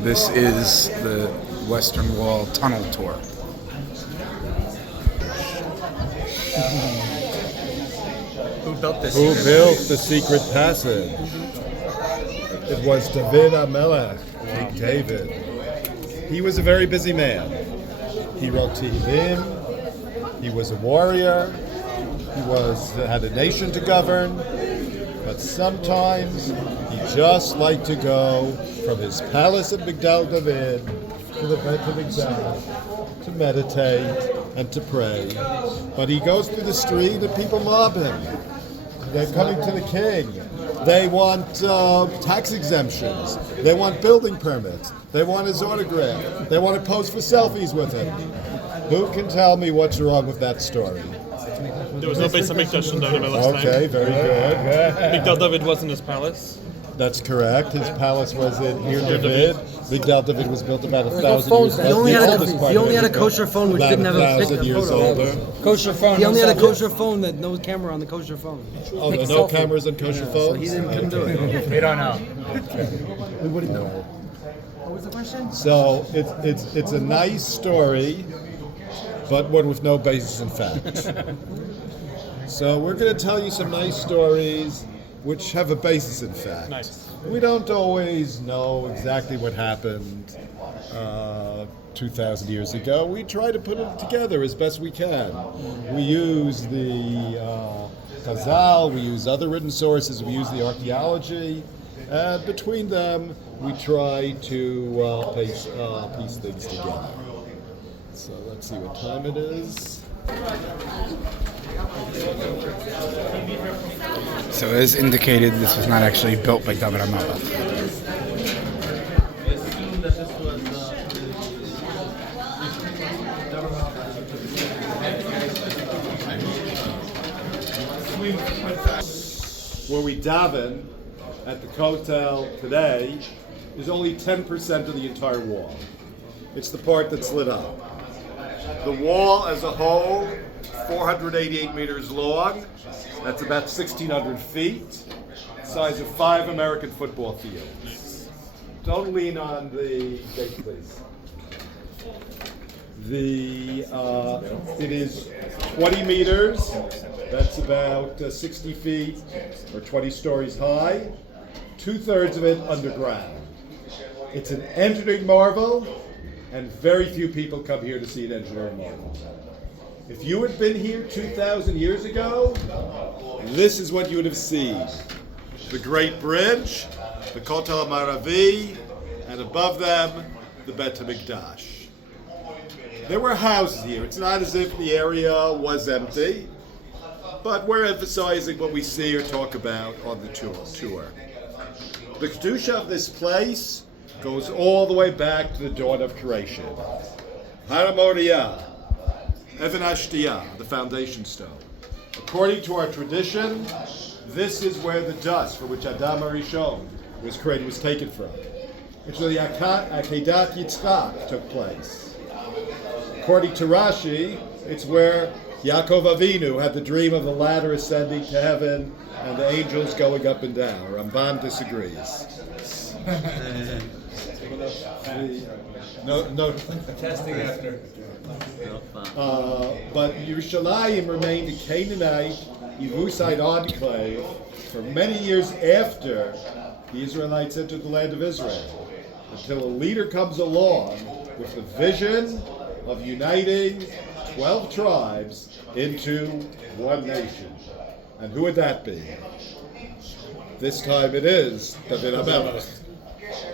This is the Western Wall tunnel tour. Who built this? Who built the secret passage? It was David HaMelech, King David. He was a very busy man. He wrote Tehillim. He was a warrior. He had a nation to govern. But sometimes he just liked to go from his palace at Migdal David to the Beit HaMikdash to meditate and to pray. But he goes through the street and people mob him. They're coming to the king. They want tax exemptions. They want building permits. They want his autograph. They want to pose for selfies with him. Who can tell me what's wrong with that story? There was no Beis HaMikdash in David HaMelech's time. Okay, very good. Migdal David was in his palace. That's correct. His palace was in Ir David. Migdal David was built about 1,000 years He only had a ago. kosher phone which didn't have a 1,000 years older. Kosher phone. He only had a kosher phone that no camera on the kosher phone. Oh, there are no cameras on kosher So he phones? couldn't do it. We don't know. We wouldn't know. What was the question? So it's a nice story, but one with no basis in fact. So we're going to tell you some nice stories which have a basis in fact. Nice. We don't always know exactly what happened 2,000 years ago. We try to put it together as best we can. We use the Chazal, we use other written sources, we use the archaeology, and between them we try to piece things together. So let's see what time it is. So as indicated, this was not actually built by David HaMelech. Where we daven at the Kotel today is only 10% of the entire wall. It's the part that's lit up. The wall as a whole, 488 meters long. That's about 1,600 feet. Size of 5 American football fields. Don't lean on the gate, please. It is 20 meters. That's about 60 feet or 20 stories high. 2/3 of it underground. It's an engineering marvel, and very few people come here to see an engineering marvel. If you had been here 2,000 years ago, this is what you would have seen. The Great Bridge, the Kotel Maravi, and above them, the Beit HaMikdash. There were houses here. It's not as if the area was but we're emphasizing what we see or talk about on the tour. The Kedusha of this place goes all the way back to the dawn of creation. Har Moriah, Even HaShtiyah, the foundation stone. According to our tradition, this is where the dust for which Adam HaRishon was created was taken from. It's where the Akedat Yitzchak took place. According to Rashi, it's where Yaakov Avinu had the dream of the ladder ascending to heaven and the angels going up and down. Ramban disagrees. No. Testing after. But Yerushalayim remained a Canaanite, Yebusite enclave for many years after the Israelites entered the land of Israel, until a leader comes along with the vision of uniting 12 tribes into one nation. And who would that be? This time it is David HaMelech.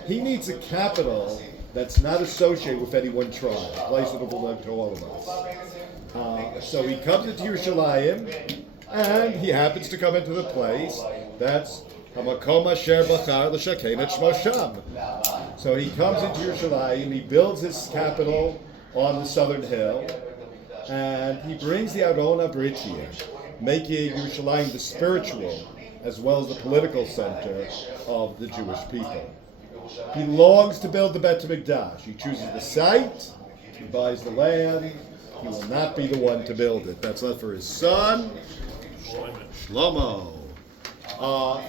He needs a capital that's not associated with any one tribe, a place that will belong to all of us. So he comes into Yerushalayim, and he happens to come into the place that's Hamakom Asher Bachar L'Shakein Et Shmo Sham. So he comes into Yerushalayim, he builds his capital on the southern hill, and he brings the Aron HaBrit here, making Yerushalayim the spiritual as well as the political center of the Jewish people. He longs to build the Beit HaMikdash. He chooses the site, he buys the land, he will not be the one to build it. That's left for his son, Shlomo.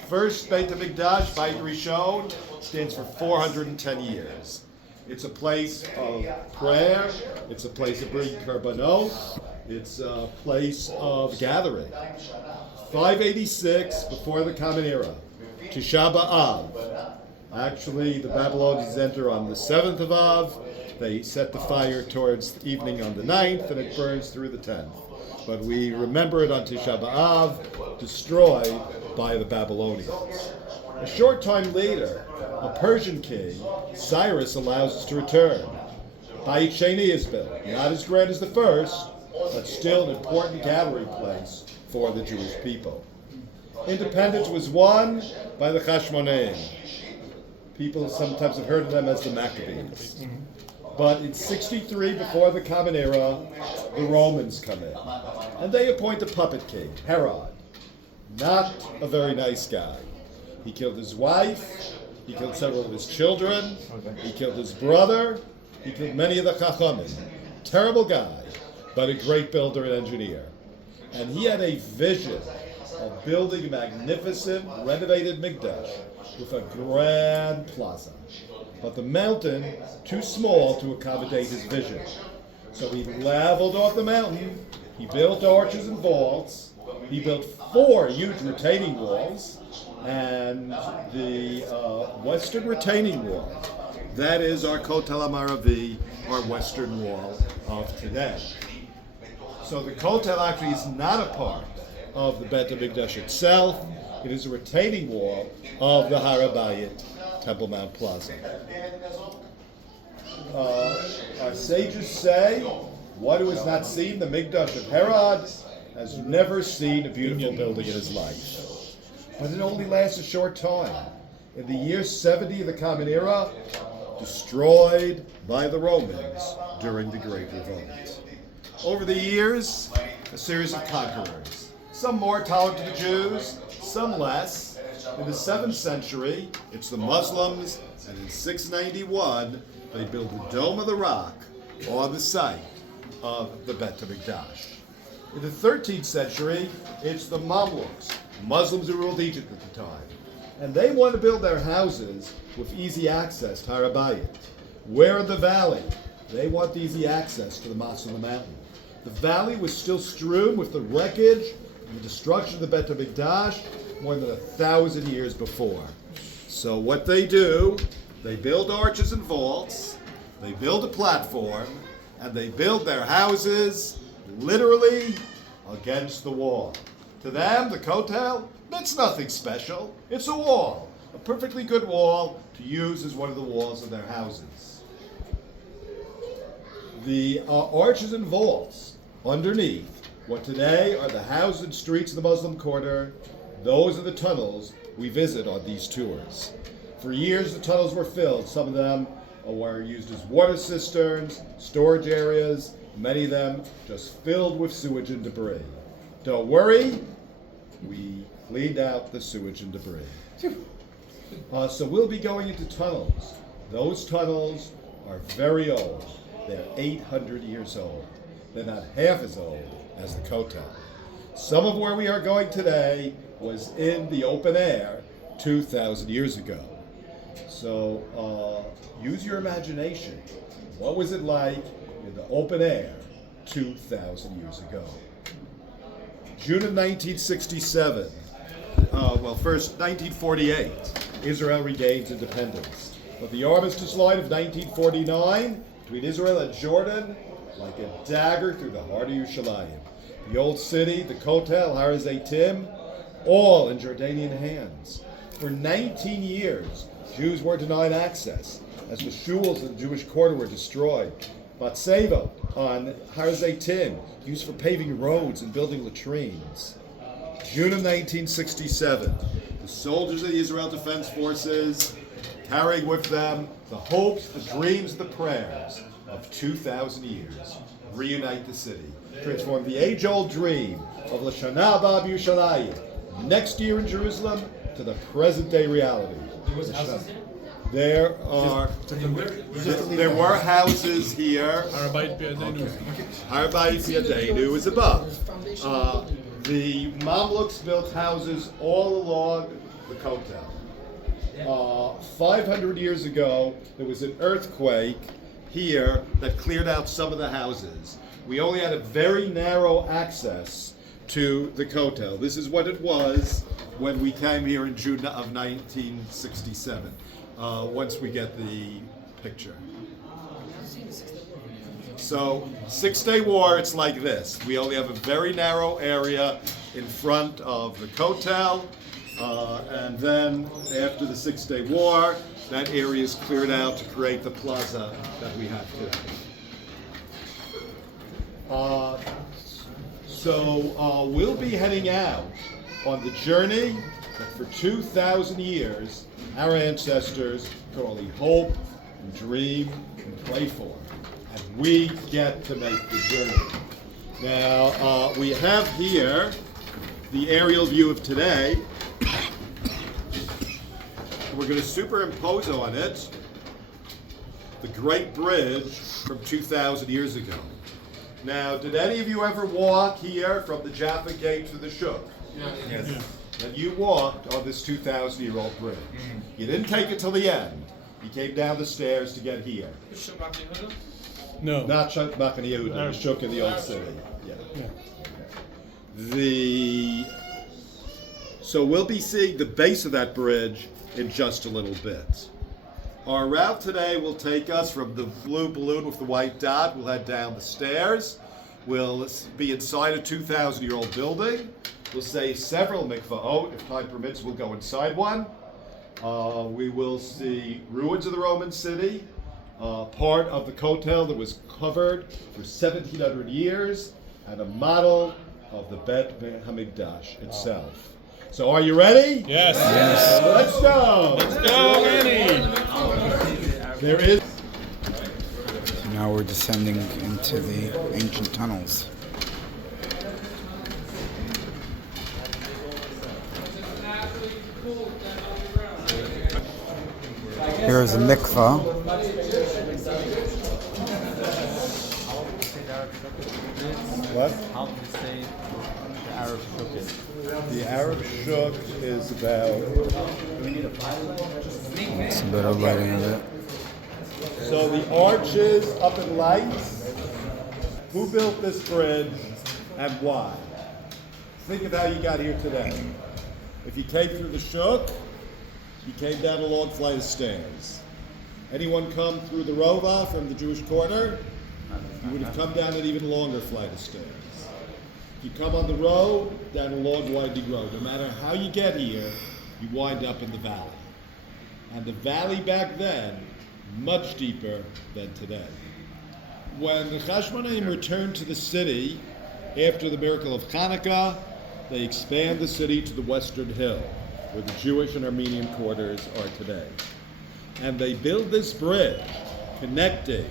First Beit HaMikdash, Beit Rishon, stands for 410 years. It's a place of prayer, it's a place of bringing korbanot, it's a place of gathering. 586 before the Common Era, Tisha B'Av. Actually, the Babylonians enter on the 7th of Av. They set the fire towards the evening on the 9th, and it burns through the 10th. But we remember it on Tisha B'Av, destroyed by the Babylonians. A short time later, a Persian king, Cyrus, allows us to return. Bayit Sheni is built, not as grand as the first, but still an important gathering place for the Jewish people. Independence was won by the Hashmonaim. People sometimes have heard of them as the Maccabees. But in 63 before the Common Era, the Romans come in. And they appoint a puppet king, Herod. Not a very nice guy. He killed his wife, he killed several of his children, he killed his brother, he killed many of the Chachamim. Terrible guy, but a great builder and engineer. And he had a vision of building a magnificent, renovated Mikdash with a grand plaza. But the mountain, too small to accommodate his vision. So he leveled off the mountain, he built arches and vaults, he built 4 huge retaining walls, and the western retaining wall, that is our Kotel HaMaravi, our western wall of today. So the Kotel actually is not a part of the Bet HaMikdash itself, it is a retaining wall of the Har HaBayit, Temple Mount Plaza. Our sages say, one who has not seen the Mikdash of Herod has never seen a beautiful building in his life. But it only lasts a short time. In the year 70 of the Common Era, destroyed by the Romans during the Great Revolt. Over the years, a series of conquerors, some more tolerant to the Jews, some less. In the 7th century, it's the Muslims, and in 691, they build the Dome of the Rock on the site of the Bet HaMikdash. In the 13th century, it's the Mamluks, Muslims who ruled Egypt at the time. And they want to build their houses with easy access to Har HaBayit. Where in the valley? They want easy access to the Mosque on the mountain. The valley was still strewn with the wreckage and the destruction of the Bet HaMikdash more than 1,000 years before. So what they do, they build arches and vaults, they build a platform, and they build their houses literally against the wall. To them, the Kotel, that's nothing special. It's a wall, a perfectly good wall to use as one of the walls of their houses. The arches and vaults underneath what today are the houses and streets of the Muslim quarter, those are the tunnels we visit on these tours. For years, the tunnels were filled. Some of them were used as water cisterns, storage areas, many of them just filled with sewage and debris. Don't worry, we cleaned out the sewage and debris. So we'll be going into tunnels. Those tunnels are very old. They're 800 years old. They're not half as old as the Kotel. Some of where we are going today was in the open air 2,000 years ago. So use your imagination. What was it like in the open air 2,000 years ago? June of 1967, first 1948, Israel regains independence. But the armistice line of 1949 between Israel and Jordan, like a dagger through the heart of Yerushalayim. The old city, the Kotel, Har HaZeitim, all in Jordanian hands. For 19 years, Jews were denied access, as the shuls in the Jewish quarter were destroyed. Batseva on Har HaZeitim, used for paving roads and building latrines. June of 1967, the soldiers of the Israel Defense Forces, carrying with them the hopes, the dreams, the prayers of 2,000 years, reunite the city, transform the age-old dream of L'Shana Haba B'Yerushalayim, next year in Jerusalem, to the present-day reality. There were houses here. Har HaBayit B'Yadeinu. Har HaBayit B'Yadeinu is above. The Mamluks built houses all along the Kotel. 500 years ago, there was an earthquake here that cleared out some of the houses. We only had a very narrow access to the Kotel. This is what it was when we came here in June of 1967, once we get the picture. So, Six-Day War, it's like this. We only have a very narrow area in front of the Kotel, and then after the Six-Day War, that area is cleared out to create the plaza that we have today. So we'll be heading out on the journey that for 2,000 years our ancestors could only hope and dream and pray for. And we get to make the journey. Now, we have here the aerial view of today. We're going to superimpose on it the Great Bridge from 2,000 years ago. Now, did any of you ever walk here from the Jaffa Gate to the Shuk? Yes. And you walked on this 2,000-year-old bridge. You didn't take it till the end. You came down the stairs to get here. No. Not Shuk Machane Yehuda, the Shuk in the Old City. Yeah. So we'll be seeing the base of that bridge in just a little bit. Our route today will take us from the blue balloon with the white dot. We'll head down the stairs. We'll be inside a 2,000-year-old building. We'll say several mikvaot. If time permits, we'll go inside one. We will see ruins of the Roman city, part of the Kotel that was covered for 1,700 years, and a model of the Bet HaMikdash itself. So are you ready? Yes. Let's go! Let's go, Annie. There is... So now we're descending into the ancient tunnels. Here's a mikvah. What? How do you say the Arab shuk is? The Arab Shuk is about... It's a bit of lighting of it. So the arches up in lights. Who built this bridge and why? Think of how you got here today. If you came through the Shuk, you came down a long flight of stairs. Anyone come through the Rova from the Jewish Quarter? You would have come down an even longer flight of stairs. If you come on the road, down a long winding road. No matter how you get here, you wind up in the valley. And the valley back then, much deeper than today. When the Hashmonaim returned to the city after the miracle of Hanukkah, they expand the city to the western hill, where the Jewish and Armenian quarters are today. And they build this bridge connecting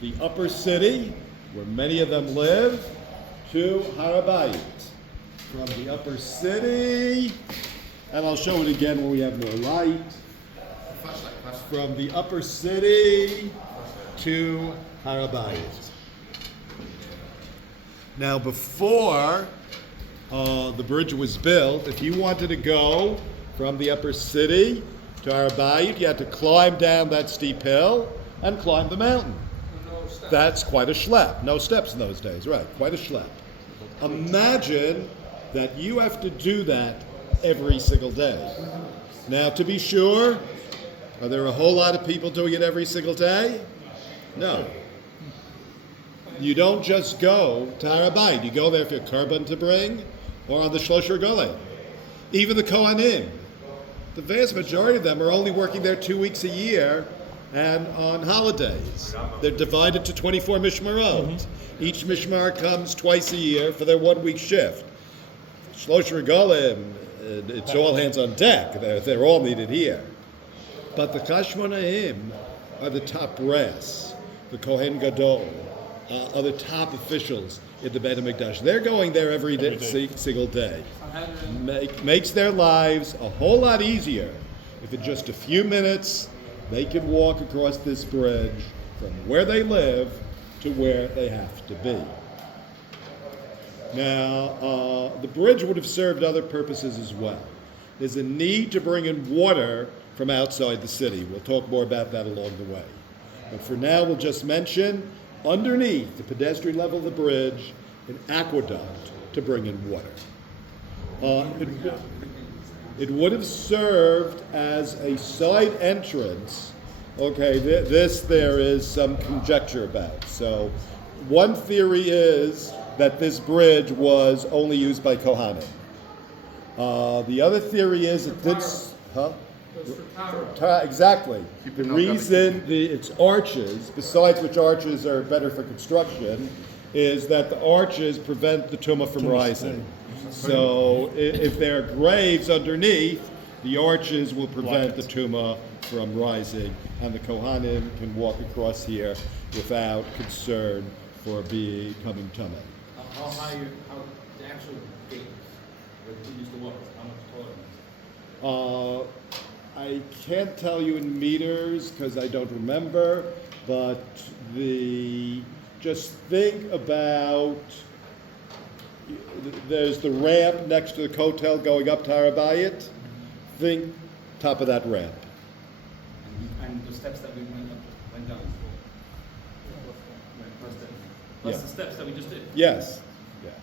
the upper city, where many of them live, to Har HaBayit. From the upper city, and I'll show it again when we have more light. From the upper city to Har HaBayit. Now, before the bridge was built, if you wanted to go from the upper city to Har HaBayit, you had to climb down that steep hill and climb the mountain. That's quite a schlep. No steps in those days, right? Quite a schlep. Imagine that you have to do that every single day. Now, to be sure, are there a whole lot of people doing it every single day? No. You don't just go to Har HaBayit. You go there for a korban to bring, or on the Shlosh Regalim. Even the Kohanim, the vast majority of them are only working there 2 weeks a year and on holidays. They're divided to 24 mishmarot. Each mishmar comes twice a year for their 1 week shift. Shlosh Regalim, it's all hands on deck. They're all needed here. But the Hashmonaim are the top brass, the Kohen Gadol, are the top officials in the Beit HaMikdash. They're going there every day, single day. Makes their lives a whole lot easier if in just a few minutes they can walk across this bridge from where they live to where they have to be. Now, the bridge would have served other purposes as well. There's a need to bring in water from outside the city. We'll talk more about that along the way. But for now, we'll just mention underneath the pedestrian level of the bridge, an aqueduct to bring in water. It would have served as a side entrance. Okay, this there is some conjecture about. So one theory is that this bridge was only used by Kohanim. The other theory is it did. Huh? Exactly. The reason its arches, besides which arches are better for construction, is that the arches prevent the tumah from rising. So if there are graves underneath, the arches will prevent the tumah from rising, and the Kohanim can walk across here without concern for becoming tumah. How high, how the actual gate, where you used to walk, how much taller? I can't tell you in meters because I don't remember, but just think about, there's the ramp next to the Kotel going up to Har Bayit. Think top of that ramp. And the steps that we went down. Plus Yeah. the steps that we just did. Yes. Yeah.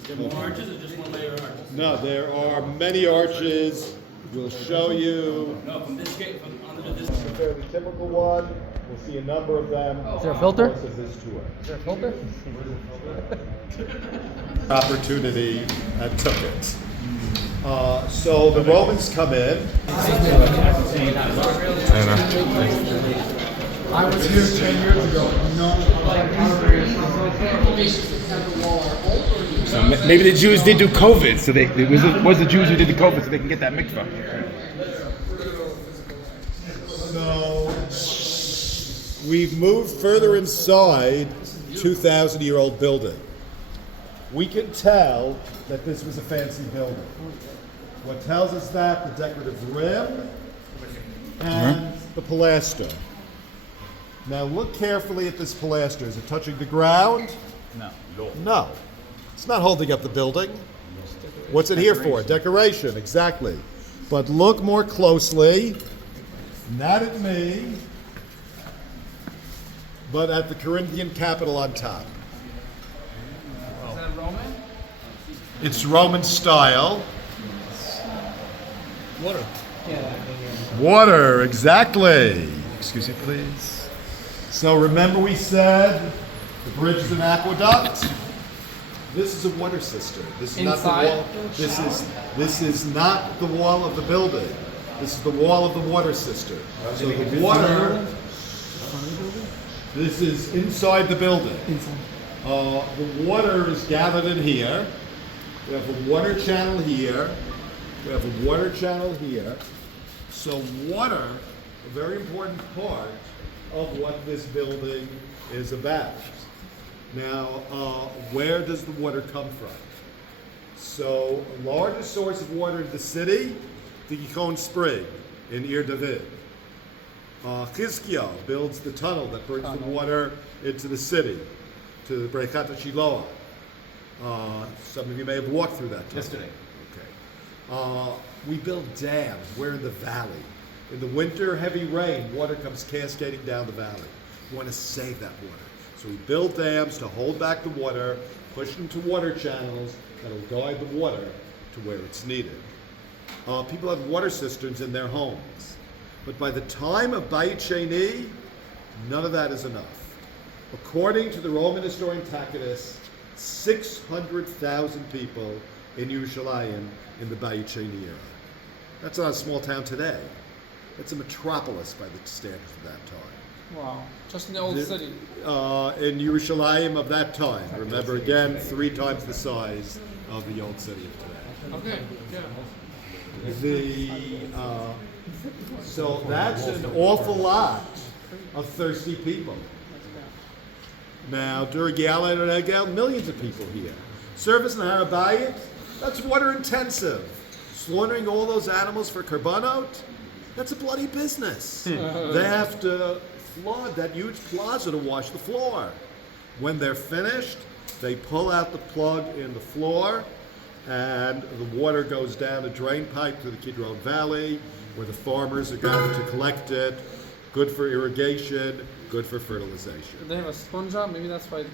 Is there more arches or just one layer of arches? No, there are many arches. We'll show you. No, from this gate, from under this. They're the typical one. We'll see a number of them. Is there a filter? Of course, this tour. Is there a filter? Opportunity and took it. So the Romans come in. I was here 10 years ago. So maybe the Jews did do COVID, so it was the Jews who did the COVID, so they can get that mikvah. So we've moved further inside 2,000-year-old building. We can tell that this was a fancy building. What tells us that? The decorative rim and the pilaster. Now look carefully at this pilaster. Is it touching the ground? No. No. It's not holding up the building. What's it here for? Decoration, exactly. But look more closely, not at me, but at the Corinthian capital on top. Is that Roman? It's Roman style. Water. Water, exactly. Excuse me, please. So remember we said the bridge is an aqueduct. This is a water cistern. This is not the wall. This is not the wall of the building. This is the wall of the water cistern. So the water. This is inside the building. The water is gathered in here. We have a water channel here. We have a water channel here. So water, a very important part of what this building is about. Now, where does the water come from? So, largest source of water in the city, the Gihon Spring in Ir David. Chizkiah builds the tunnel that brings the water into the city, to the Brechat HaShiloah. Some of you may have walked through that tunnel. Yesterday. Okay. We build dams. We're in the valley. In the winter, heavy rain, water comes cascading down the valley. We want to save that water. So we build dams to hold back the water, push into water channels that'll guide the water to where it's needed. People have water cisterns in their homes. But by the time of Bayit Sheni, none of that is enough. According to the Roman historian Tacitus, 600,000 people in Yerushalayim in the Bayit Sheni era. That's not a small town today. It's a metropolis by the standards of that time. Wow. Just in the old city. In Yerushalayim of that time. Remember, again, 3 times the size of the old city of today. Okay. Yeah. So that's an awful lot of thirsty people. Now, during Yaleh and Egel, millions of people here. Service in Har Bayit, that's water intensive. Slaughtering all those animals for karbanot, that's a bloody business. They have to flood that huge plaza to wash the floor. When they're finished, they pull out the plug in the floor, and the water goes down a drain pipe to the Kidron Valley, where the farmers are gathered to collect it. Good for irrigation, good for fertilization. They have a sponge up, maybe that's why.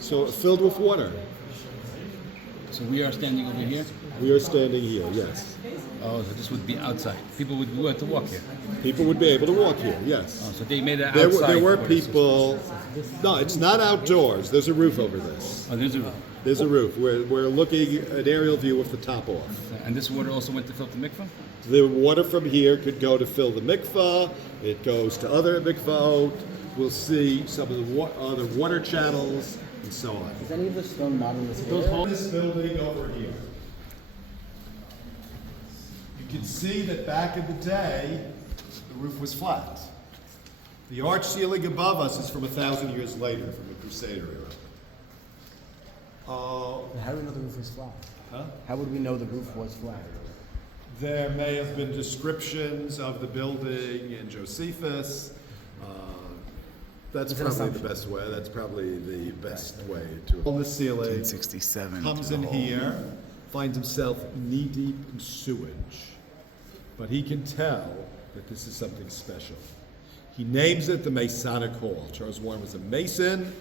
So filled with water. So we are standing over here. We are standing here, yes. Oh, so this would be outside. People would be able to walk here. People would be able to walk here, yes. Oh, so they made it There outside. were for this. people, no, it's not outdoors. There's a roof over this. Oh, there's a roof. There's a roof. We're looking at an aerial view with the top off. And this water also went to fill the mikvah? The water from here could go to fill the mikvah. It goes to other mikvahot. We'll see some of the other water channels and so on. Is any of the stone not in this This building over here. You can see that back in the day, the roof was flat. The arch ceiling above us is from 1,000 years later, from the Crusader era. How do we know the roof was flat? Huh? How would we know the roof was flat? There may have been descriptions of the building in Josephus. That's It's an probably the assumption. best way. That's probably the best way to. On the ceiling, 1967. comes in here, finds himself knee deep in sewage, but he can tell that this is something special. He names it the Masonic Hall. Charles Warren was a Mason.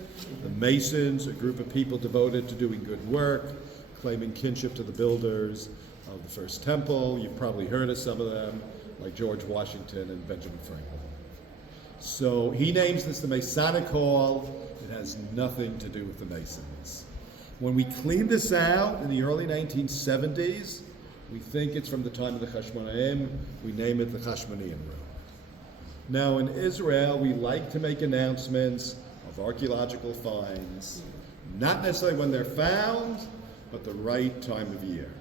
The Masons, a group of people devoted to doing good work, claiming kinship to the builders of the first temple. You've probably heard of some of them, like George Washington and Benjamin Franklin. So he names this the Masonic Hall. It has nothing to do with the Masons. When we cleaned this out in the early 1970s, we think it's from the time of the Chashmonaim. We name it the Chashmonean Room. Now in Israel, we like to make announcements of archaeological finds, not necessarily when they're found, but the right time of year.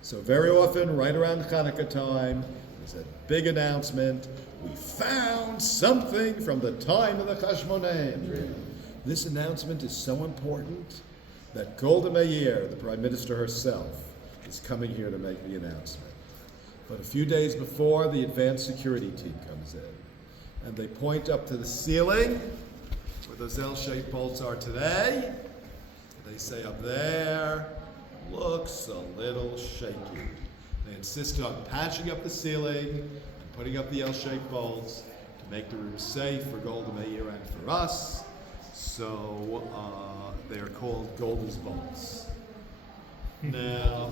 So very often, right around Hanukkah time, there's a big announcement. We found something from the time of the Chashmonaim. This announcement is so important that Golda Meir, the Prime Minister herself, is coming here to make the announcement. But a few days before, the advanced security team comes in, and they point up to the ceiling, where those L-shaped bolts are today. They say up there, looks a little shaky. They insisted on patching up the ceiling and putting up the L-shaped bolts to make the room safe for Golda Meir and for us. So they are called Golda's bolts. Now,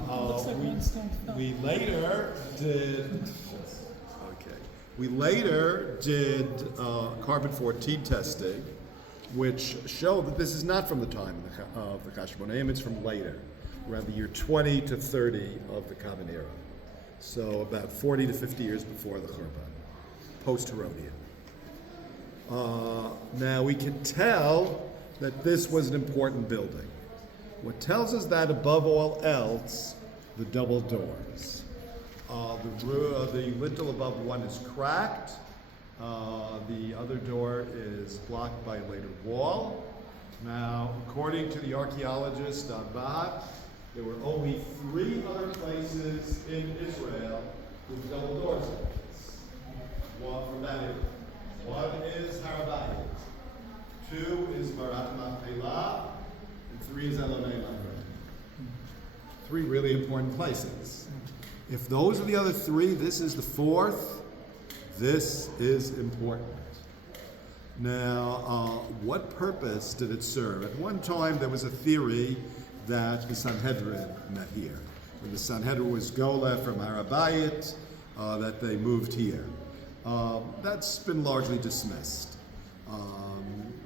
we later did. We later did carbon-14 testing, which showed that this is not from the time of the Chashmonaim, it's from later, around the year 20 to 30 of the Common Era. So about 40 to 50 years before the Churban, post-Herodian. Now we can tell that this was an important building. What tells us that above all else, the double doors. The lintel above one is cracked. The other door is blocked by a later wall. Now, according to the archaeologist Bahat, there were only 3 other places in Israel with double doors like this. One from that area. One is Har Bayit. 2 is Marat Machpelah. And 3 is Elamei Mamre. 3 really important places. If those are the other 3, this is the 4th. This is important. Now, what purpose did it serve? At one time, there was a theory that the Sanhedrin met here. When the Sanhedrin was Gola from Har Bayit, that they moved here. That's been largely dismissed.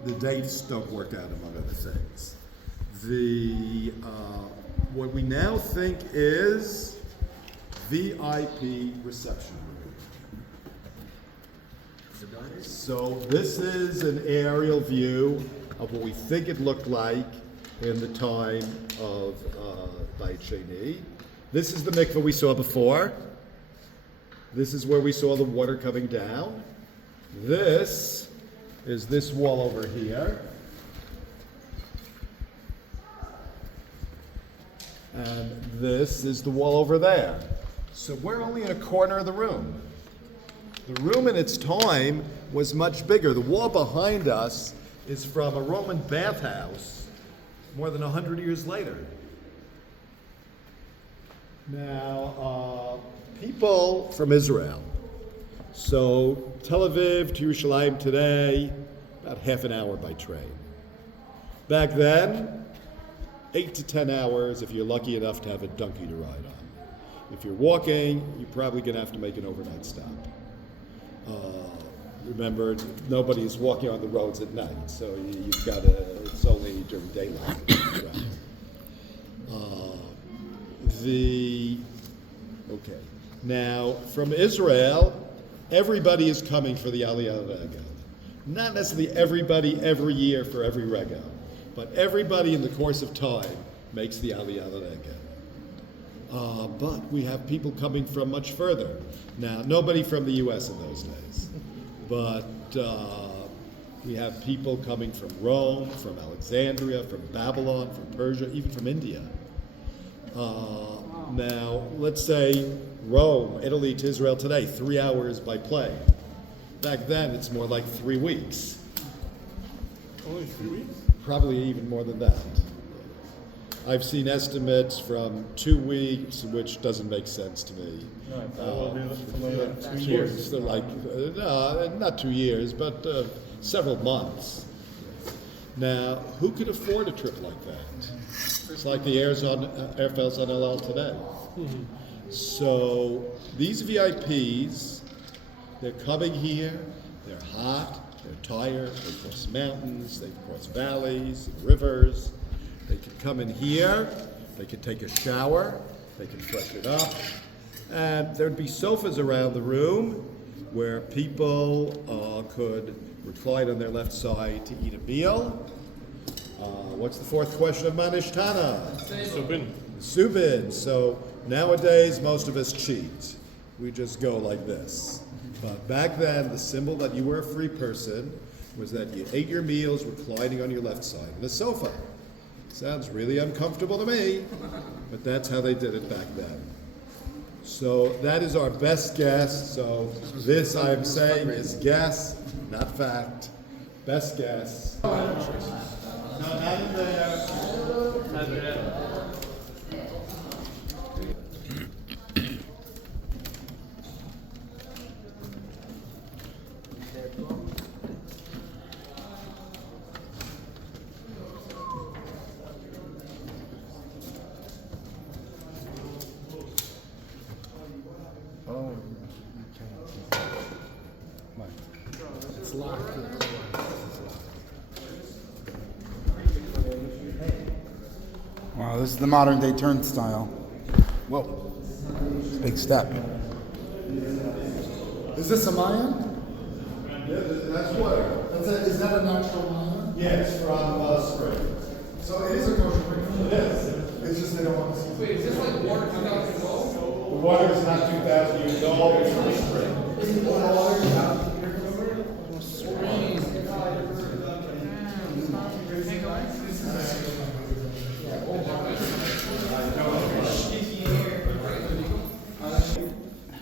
The dates don't work out, among other things. What we now think is VIP reception room. So this is an aerial view of what we think it looked like in the time of Beit Sheni. This is the mikveh we saw before. This is where we saw the water coming down. This is this wall over here. And this is the wall over there. So we're only in a corner of the room. The room in its time was much bigger. The wall behind us is from a Roman bathhouse more than 100 years later. Now, people from Israel. So Tel Aviv to Yerushalayim today, about half an hour by train. Back then, 8 to 10 hours if you're lucky enough to have a donkey to ride on. If you're walking, you're probably going to have to make an overnight stop. Remember, nobody is walking on the roads at night, so you've got to, it's only during daylight. Okay. Now, from Israel, everybody is coming for the Aliyah Regel. Not necessarily everybody every year for every Regel, but everybody in the course of time makes the Aliyah Regel. But we have people coming from much further. Now, nobody from the U.S. in those days, but we have people coming from Rome, from Alexandria, from Babylon, from Persia, even from India. Now, let's say Rome, Italy to Israel today, 3 hours by plane. Back then, it's more like 3 weeks. Only 3 weeks? Probably even more than that. I've seen estimates from 2 weeks, which doesn't make sense to me. Will be something like 2 years. So like, not 2 years, but several months. Now, who could afford a trip like that? It's like the airfares on El Al today. So these VIPs, they're coming here, they're hot, they're tired, they cross mountains, they cross valleys, and rivers. They can come in here, they can take a shower, they can freshen up, and there'd be sofas around the room where people could recline on their left side to eat a meal. What's the fourth question of Manishtana? Subin. So nowadays, most of us cheat. We just go like this. But back then, the symbol that you were a free person was that you ate your meals reclining on your left side on a sofa. Sounds really uncomfortable to me, but that's how they did it back then. So that is our best guess. So this I am saying is guess, not fact. Best guess. No, not in there. Oh, it's locked. Wow, this is the modern day turnstile. Whoa, big step. Is this a Mayan? Yeah, that's water. Is that a natural Mayan? Yes, from spring. So it is a kosher drink. It is. It's just they don't want to see. Wait, is this like water 2,000 years old? The water is not 2,000 years old, it's from spring. Isn't water?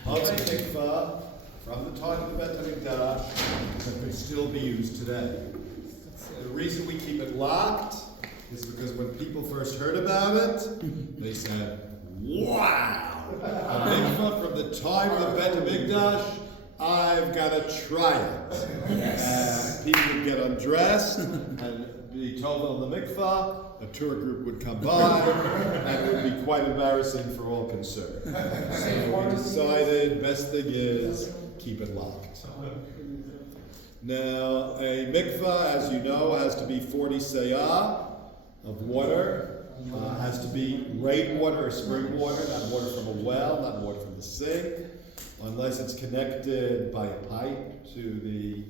Other mikvah from the time of the Bet HaMikdash that can still be used today. The reason we keep it locked is because when people first heard about it, they said, wow, a mikvah from the time of the Bet HaMikdash, I've got to try it. Yes. People would get undressed and be told on the mikvah, a tour group would come by, and it would be quite embarrassing for all concerned. So we decided best thing is keep it locked. Now, a mikvah, as you know, has to be 40 se'ah of water. Has to be rainwater or spring water, not water from a well, not water from the sink, unless it's connected by a pipe to the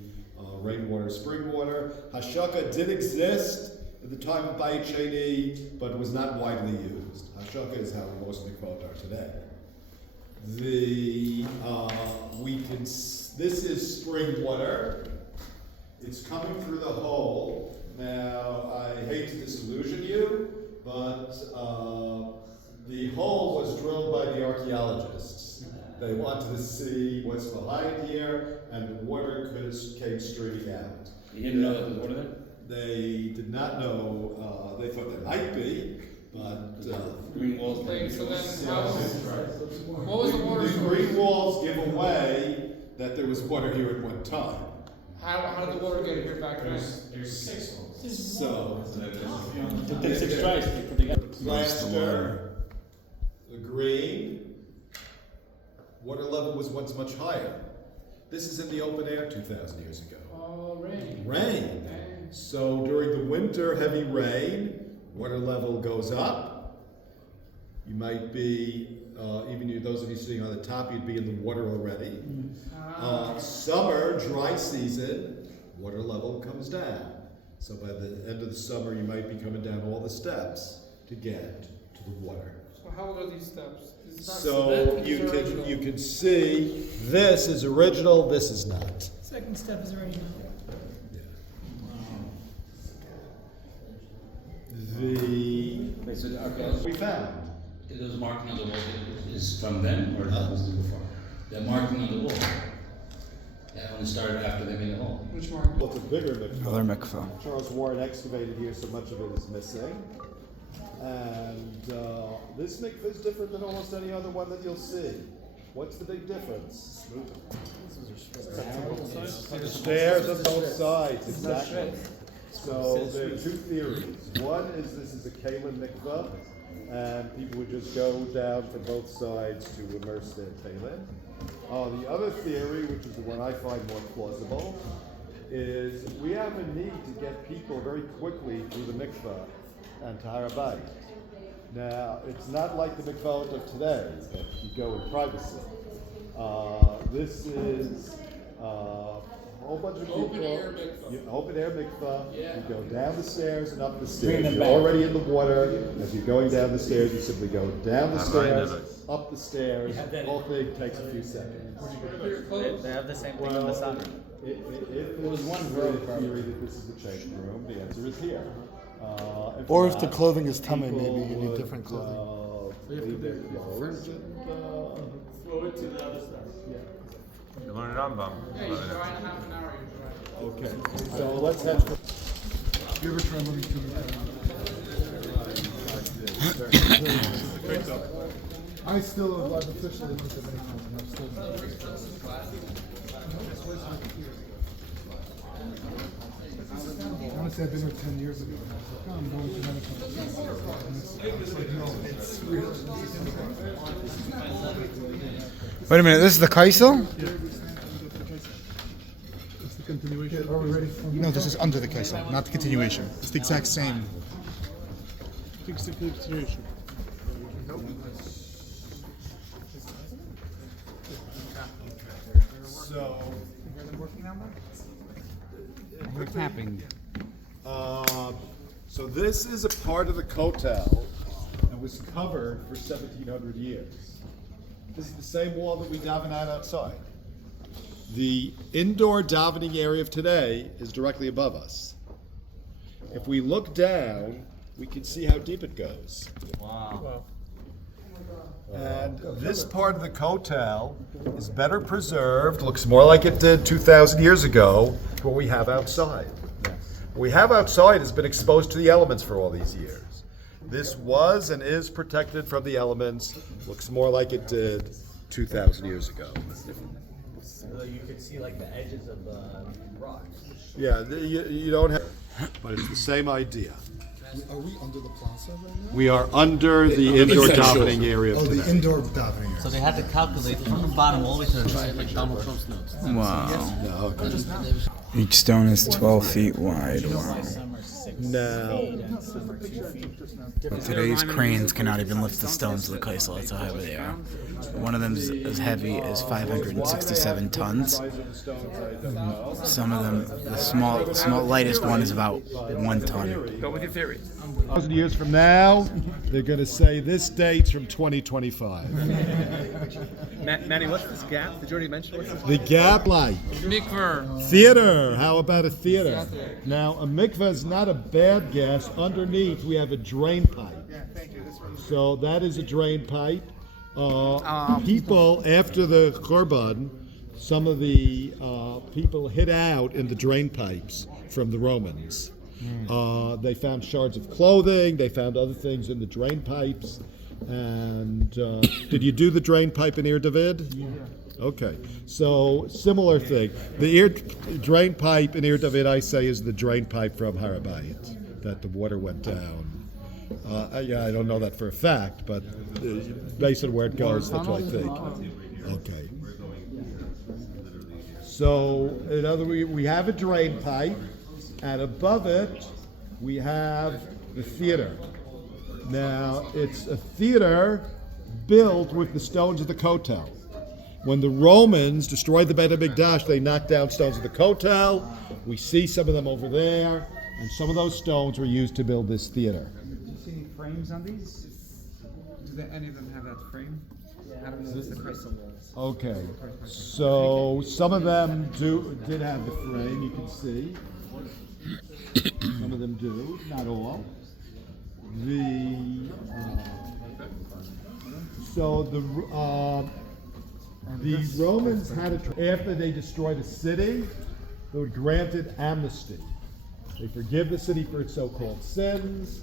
rainwater, spring water. Hashaka did exist at the time of Bayit Sheni, but was not widely used. Hashaka is how most mikvot are today. This is spring water. It's coming through the hole. Now, I hate to disillusion you, but the hole was drilled by the archaeologists. They wanted to see what's behind here, and the water came streaming out. You didn't know that there was water there? They did not know, they thought there might be, But Green walls. So then, what was the water the source? green walls give away that there was water here at one time. How did the water get here back then? So It takes 6 tries to put together. plaster, the green, water level was once much higher. This is in the open air 2,000 years ago. Oh, rain. Rain. So during the winter, heavy rain, water level goes up. You might be, those of you sitting on the top, you'd be in the water already. Summer, dry season, water level comes down. So by the end of the summer, you might be coming down all the steps to get to the water. So how old are these steps? It's not So cement, you it's can original. see this is original, this is not. Second step is already done. We found. Those marking on the wall is from them or was it before? The marking on the wall. That one started after they made the hole. Which mark? Well, it's a bigger mikvah. Another mikveh. Charles Warren excavated here, so much of it is missing. And this mikveh is different than almost any other one that you'll see. What's the big difference? Stairs on both sides, exactly. So there are two theories. One is this is a Kalim mikveh, and people would just go down from both sides to immerse their Kalim. The other theory, which is the one I find more plausible, is we have a need to get people very quickly through the mikveh and to Har Habayit. Now, it's not like the mikvahot of today, that you go in privacy. This is a whole bunch of people. Open air mikveh. Open air mikveh. Yeah. You go down the stairs and up the stairs. You're already in the water. As you're going down the stairs, you simply go down the stairs, up the stairs. The whole thing takes a few seconds. They have the same thing in the summer. If there was one theory that this is the change room, the answer is here. Or if the not, clothing is tummy, maybe you people need would, different clothing. Leave their clothes and, Flow it to the other side. You learn Rambam. Yeah, you try in half an hour, you try. okay, so let's head for. You ever try moving to I still I've officially moved to Bangkok, and I'm still honestly, I've been here 10 years ago. And I was like, oh, I'm going to Bangkok. And it's like, no, it's real. Wait a minute, this is the Kaisel? It's the continuation. Are we ready? No, this is under the Kaisel, not the continuation. It's the exact same. It's the continuation. So. We're tapping. So this is a part of the Kotel that was covered for 1,700 years. This is the same wall that we daven at outside. The indoor davening area of today is directly above us. If we look down, we can see how deep it goes. Wow. And this part of the Kotel is better preserved, looks more like it did 2,000 years ago, to what we have outside. What we have outside has been exposed to the elements for all these years. This was and is protected from the elements, looks more like it did 2,000 years ago. So you could see like the edges of the rocks. Yeah, you don't have, but it's the same idea. Are we under the plaza right now? We are under the indoor davening area Oh, of the today. indoor davening area. So they had to calculate from the bottom all the way to the top, like Donald Trump's notes. Wow. Each stone is 12 feet wide. Wow. Now, Today's cranes cannot even lift the stones of the Kaisel. That's how heavy they are. One of them is as heavy as 567 tons. Some of them, the small lightest one is about 1 ton. Go with your theory. 1,000 years from now, they're going to say this date's from 2025. Manny, what's this gap? Did you already mention what's this? The gap light. Mikveh. Theater. How about a theater? Now, a mikveh is not a bad guess. Underneath, we have a drain pipe. So that is a drain pipe. People, after the Korban, some of the people hid out in the drain pipes from the Romans. They found shards of clothing. They found other things in the drain pipes. And did you do the drain pipe in Ir David? Yeah. Okay, so similar thing. The drain pipe in Ir David, I say, is the drain pipe from Har HaBayit, that the water went down. Yeah, I don't know that for a fact, but based on where it goes, that's what I think. Okay. So, in other words, we have a drain pipe, and above it, we have the theater. Now, it's a theater built with the stones of the Kotel. When the Romans destroyed the Beit HaMikdash, they knocked down stones of the Kotel. We see some of them over there, and some of those stones were used to build this theater. Do you see any frames on these? Do any of them have that frame? I don't know if it's the crystal walls. Okay, so some of them did have the frame, you can see. Some of them do, not all. The Romans had after they destroyed a city, they were granted amnesty. They forgive the city for its so-called sins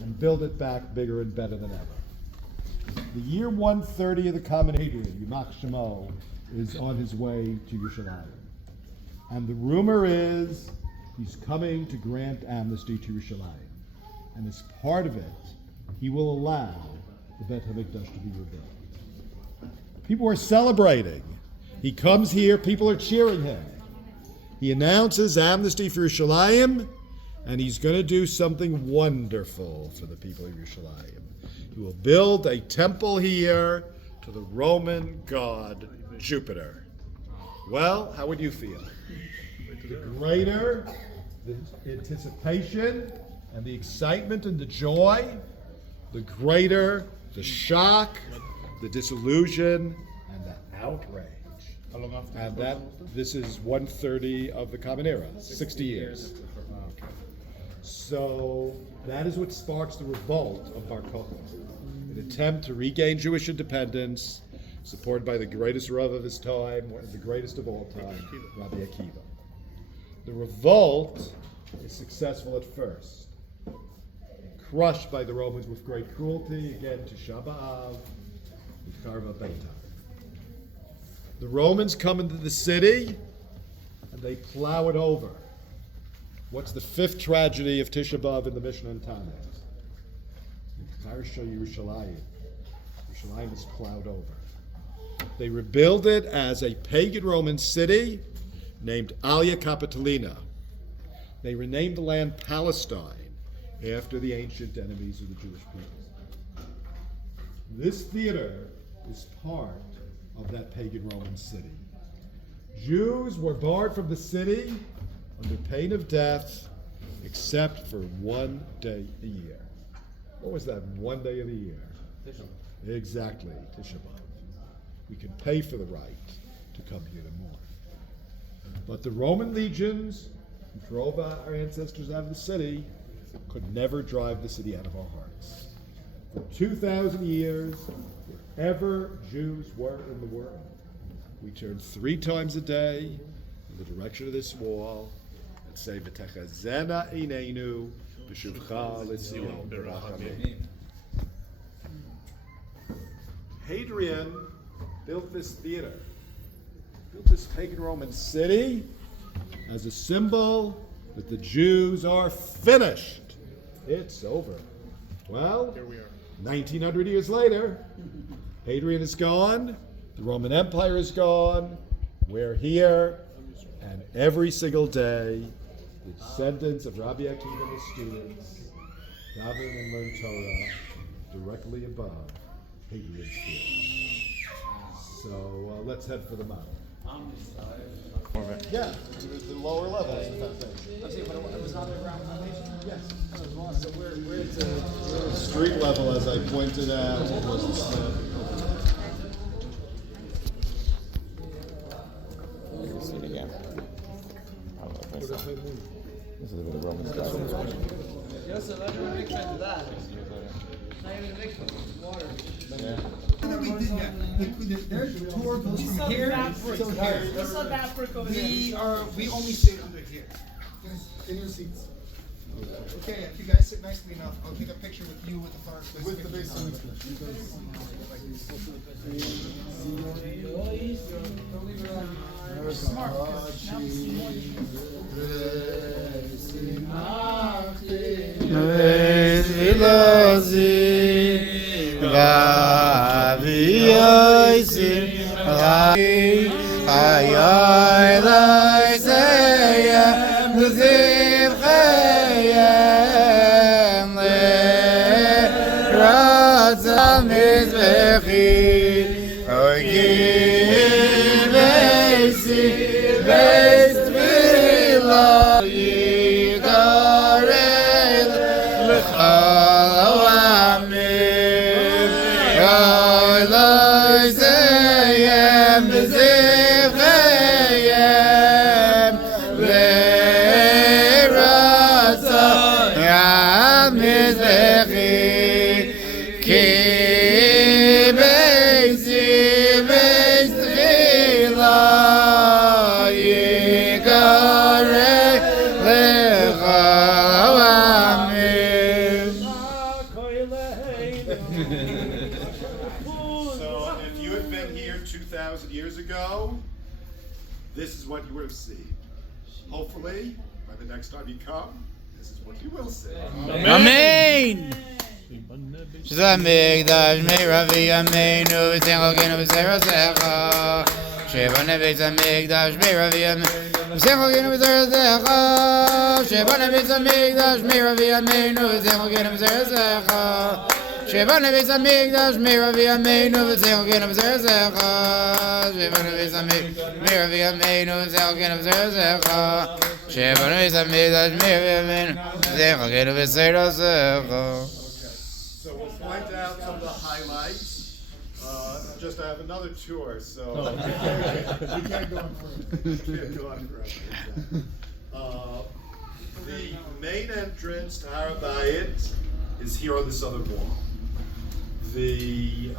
and build it back bigger and better than ever. The year 130 of the Common Hadrian, Yimach Shemo, is on his way to Yerushalayim. And the rumor is he's coming to grant amnesty to Yerushalayim. And as part of it, he will allow the Beit HaMikdash to be rebuilt. People are celebrating. He comes here, people are cheering him. He announces amnesty for Yerushalayim, and he's going to do something wonderful for the people of Yerushalayim. He will build a temple here to the Roman god Jupiter. Well, how would you feel? The greater the anticipation and the excitement and the joy, the greater the shock, the disillusion, and the outrage. And this is 130 of the Common Era, 60 years. Okay. So that is what sparks the revolt of Bar Kokhba, an attempt to regain Jewish independence, supported by the greatest Rav of his time, one of the greatest of all time, Rabbi Akiva. The revolt is successful at first, crushed by the Romans with great cruelty, again to Tisha B'Av, with Charva Beitar. The Romans come into the city and they plow it over. What's the fifth tragedy of Tisha B'Av in the Mishnah and Tanakh? Parsha Yerushalayim. Yerushalayim is plowed over. They rebuild it as a pagan Roman city named Alia Capitolina. They renamed the land Palestine after the ancient enemies of the Jewish people. This theater is part of that pagan Roman city. Jews were barred from the city under pain of death except for one day a year. What was that one day of the year? Exactly, Tisha B'Av. We can pay for the right to come here to mourn. But the Roman legions who drove our ancestors out of the city could never drive the city out of our hearts. For 2,000 years, wherever Jews were in the world, we turned 3 times a day in the direction of this wall and say, V'techazena eineinu b'shuvcha l'Tzion b'rachamim. Hadrian built this theater, built this pagan Roman city as a symbol that the Jews are finished. It's over. Well, here we are. 1900 years later, Hadrian is gone, the Roman Empire is gone, we're here, and every single day, the descendants of Rabbi Akiva and his students daven and learn Torah directly above Hadrian's theater. So let's head for the mountain. Yeah, the lower level is the foundation. I see, but it was on the ground foundation? Yes. So where's the Street level, as I pointed out, was the slab. You can see it again. This is a bit of Roman stuff. Yes, I'm not even a big fan of that. Not even a big fan of water. Yeah. There's a tour goes from here to here. Let's let that brick over there. We only stay under here. In your seats. Okay, if you guys sit nicely enough, I'll take a picture with you with the fireplace. With the base on So if you had been here 2,000 years ago, this is what you would have seen. Hopefully, by the next time you come, this is what you will see. Amen. Zamigdash Meiravi Ameinu V'Sengogenu V'Serosecha Shebane Beis Hamikdash Meiravi Ameinu V'Sengogenu V'Serosecha Shebane Beis Hamikdash Meiravi Ameinu V'Sengogenu V'Serosecha Shebane Beis Hamikdash Meiravi Ameinu V'Sengogenu V'Serosecha Shebane Beis Hamikdash Meiravi Ameinu V'Sengogenu V'Serosecha Shebane Beis Hamikdash Meiravi Ameinu V'Sengogenu V'Serosecha. So we'll point out some of the highlights. Just to have another tour, so We can't go on forever. can't go on forever. The main entrance to Har HaBayit is here on the southern wall. The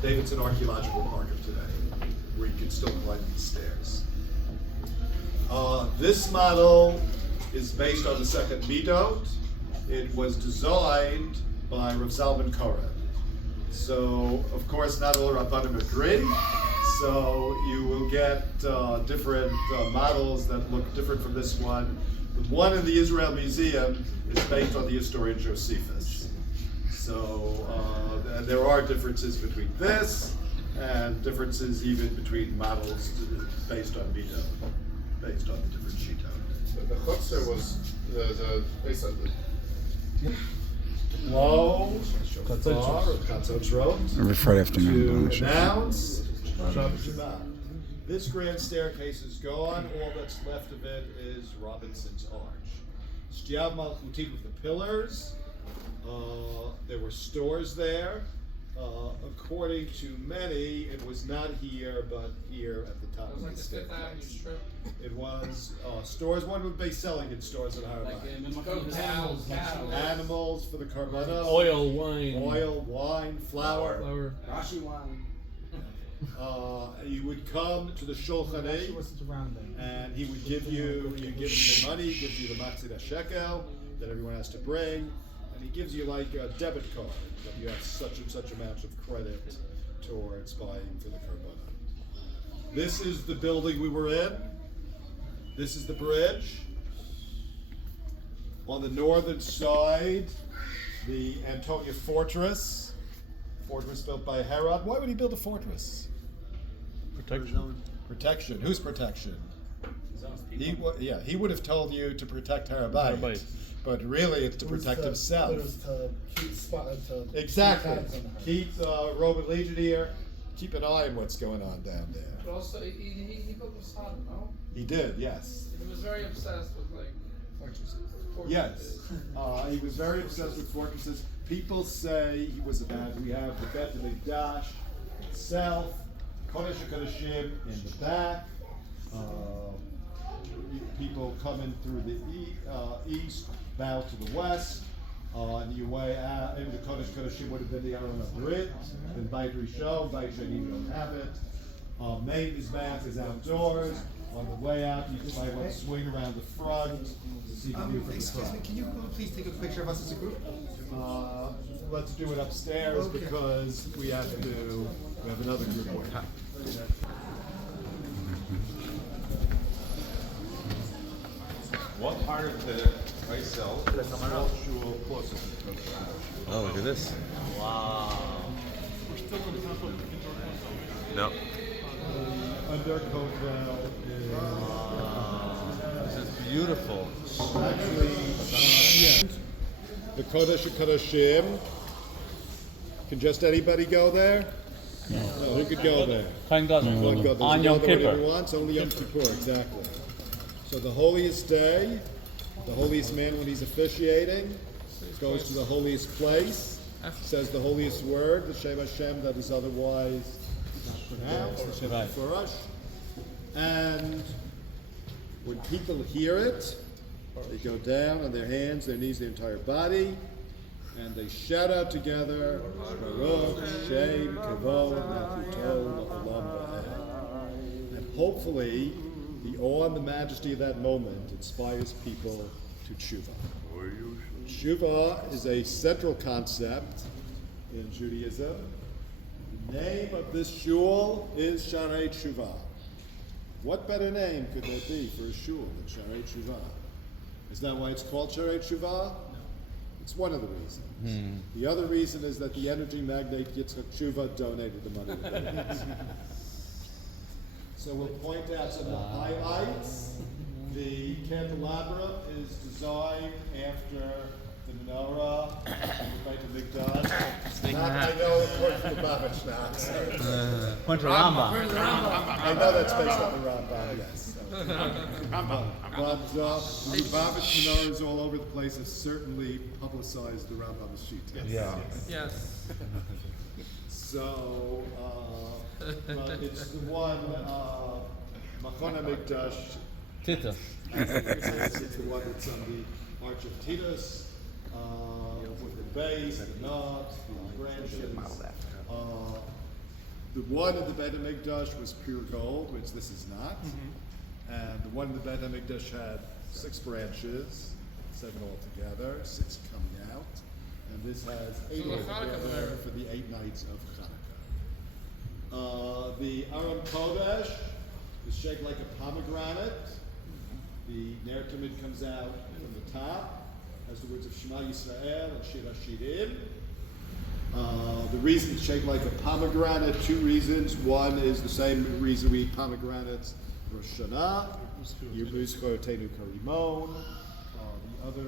Davidson Archaeological Park of today, where you can still climb the stairs. This model is based on the second Midot. It was designed by Rav Zalman Koren. So, of course, not all Rabbanim agree. So you will get different models that look different from this one. The one in the Israel Museum is based on the historian Josephus. So there are differences between this and differences even between models based on Midot, based on the different Shitot. The chutzner was the based on the. Lo, Chatzot Friday afternoon. to announce Shabbat. This grand staircase is gone. All that's left of it is Robinson's Arch. Stiav Malchutim with the pillars. There were stores there. According to many, it was not here, but here at the top of the staircase. It was stores. One would be selling in stores at Har HaBayit. Animals for the carbona. Oil, wine, flour. Rashi wine. You would come to the Shulchan Aruch, and he would give you the money, gives you the Matzid shekel that everyone has to bring, and he gives you like a debit card that you have such and such amount of credit towards buying for the carbona. This is the building we were in. This is the bridge. On the northern side, the Antonia Fortress. Fortress built by Herod. Why would he build a fortress? Protection. Whose protection? He would have told you to protect Har HaBayit, but really it's to protect himself. It was to keep Exactly. Keep Roman legionnaire. Keep an eye on what's going on down there. But also, he built a Sodom, no? He did, yes. He was very obsessed with, like, fortresses. Yes. He was very obsessed with fortresses. People say he was a bad. We have the Bet HaMikdash itself, Kodesh HaKodeshim in the back. People coming through the east, bow to the west. On your way out, maybe the Kodesh HaKodeshim would have been the Aron HaBrit, then Beit Rishon, Beit Sheni, we don't have it. Main Mizbeach is outdoors. On the way out, you might want to swing around the front to see the view from the Excuse me, front. can you please take a picture of us as a group? Let's do it upstairs Okay. because we have another group waiting. What part of the Kaisel is small shul closest to the Kotel? Oh, look at this. Wow. No. Under Kotel This is beautiful. the Kodesh Kodashim. Can just anybody go there? No. Who could go there? Kohen Gadol. One God. On There's Yom another one Kippur. everyone, it's only Yom Kippur, exactly. So the holiest day, the holiest man when he's officiating, goes to the holiest place, says the holiest word, the Shem Hashem that is otherwise not pronounced, the Shem Right. Furash. And when people hear it, they go down on their hands, their knees, their entire body, and they shout out together, Baruch Shem Kavod Malchuto Olam Va'ed. And hopefully, the awe and the majesty of that moment inspires people to tshuva. Tshuva is a central concept in Judaism. The name of this shul is Sharei Tshuva. What better name could there be for a shul than Sharei Tshuva? Is that why it's called Sharei Tshuva? It's one of the reasons. The other reason is that the energy magnate Yitzchak Tshuva donated the money to the So we'll point out some of the highlights. The candelabra is designed after the menorah and the Beit HaMikdash. I know according to the Babach Point to Rambam. I know that's based on the Rambam, yes. But the Lubavitch menorahs all over the place have certainly publicized the Rambam Shita. Yeah. Yes. So, but it's the one, Machon HaMikdash, Titus. it's the one that's on the Arch of Titus, with the base, the knot, the branches. The one at the Beit HaMikdash was pure gold, which this is not. And the one in the Beit HaMikdash had 6 branches, 7 altogether, 6 coming out. And this has 8 So altogether for the 8 nights of Hanukkah. The Aram Kodesh is shaped like a pomegranate. The Ner Tamid comes out from the top, has the words of Shema Yisrael and Shir HaShirim. The reason it's shaped like a pomegranate, 2 reasons. One is the same reason we eat pomegranates, Rosh Hashanah, Yirbu Zchorotenu Karimon. The other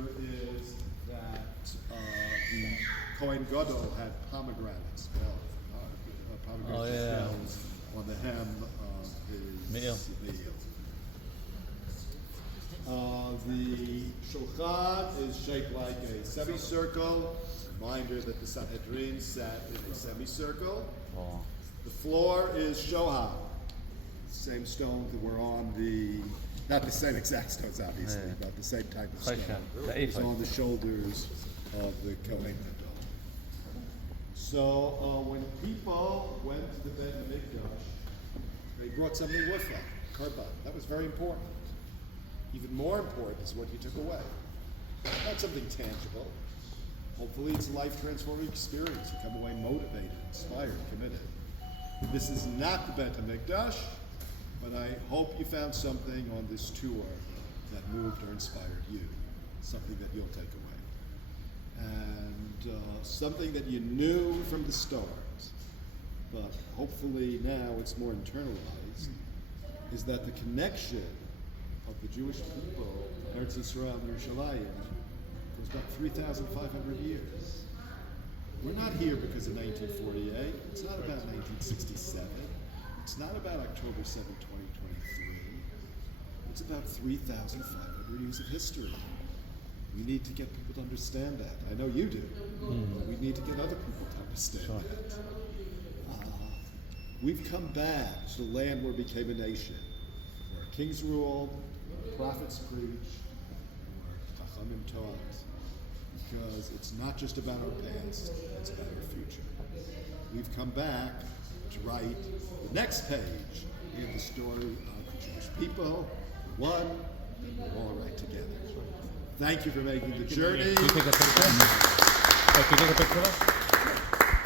is that the Kohen Gadol had pomegranates, pomegranate shells on the hem of his Meal. The Shulchan is shaped like a semicircle. Reminder that the Sanhedrin sat in a semicircle. The floor is Shoham. Same stones that were on not the same exact stones obviously, but the same type of stone. It's on the shoulders of the Kohen Gadol. So when people went to the Beit HaMikdash, they brought something with them, korban. That was very important. Even more important is what you took away. Not something tangible. Hopefully it's a life-transforming experience. You come away motivated, inspired, committed. This is not the Beit HaMikdash, but I hope you found something on this tour that moved or inspired you, something that you'll take away. And something that you knew from the start, but hopefully now it's more internalized, is that the connection of the Jewish people, Eretz Yisrael and Yerushalayim, goes back 3,500 years. We're not here because of 1948. It's not about 1967. It's not about October 7, 2023. It's about 3,500 years of history. We need to get people to understand that. I know you do. But we need to get other people to understand that. We've come back to the land where we became a nation, where kings ruled, where prophets preached, where Chachamim taught. Because it's not just about our past, it's about our future. We've come back to write the next page in the story of Jewish people, one, we're all right together. Thank you for making the journey. Can you take a picture? Can you take a picture of us?